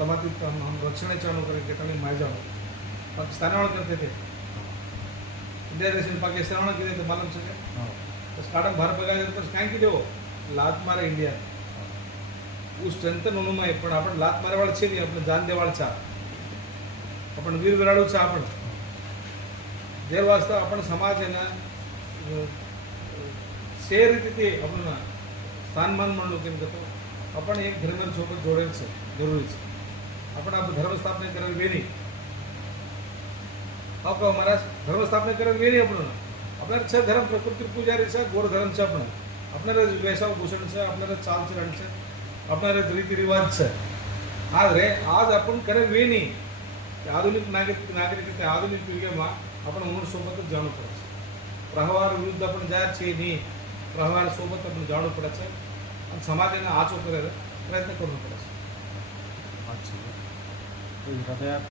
તમારી રક્ષણ ચાલુ કરે કે તમે મારી जाओ पाकिस्तान वाले करते थे इंडिया देश पाकिस्तान वाले किए तो मालूम से तो स्टार्टअप भारत बघायला तर काय की देव लात मारे इंडिया उस स्ट्रेंथ नोनुमाय पण आपण लात मारेवाळ છે નહીં આપણે જાન દેવાળછા आपण वीर विराळूचा आपण जे वास्तव आपण समाज आहे ना शेअर तिथे आपण स्थानमान म्हणलो की तो आपण एक धर्म सोबत जोडायचं जरुरीच आपण आपलं धर्म स्थापना करायला वेणी हो का महाराज धर्म स्थापना करायला वेणी आपण आपल्याला छ धर्म प्रकृती पुजारी छ गोर धर्म छ आपण आपल्याला वेशाव भूषण छ आपल्याला चालचरण छ आपल्याला रीतिरिवाज छ आದ್ರೆ आज आपण करे वेणी आधुनिक नागरिकते आधुनिक युगમાં आपण उमर सोबतच जाणू पडायचं प्रहवार विरुद्ध आपण जायचे नाही प्रहवार सोबत आपण जाणू पडायचं आणि समाजाने आचो करायला प्रयत्न करू पडायचं. अच्छा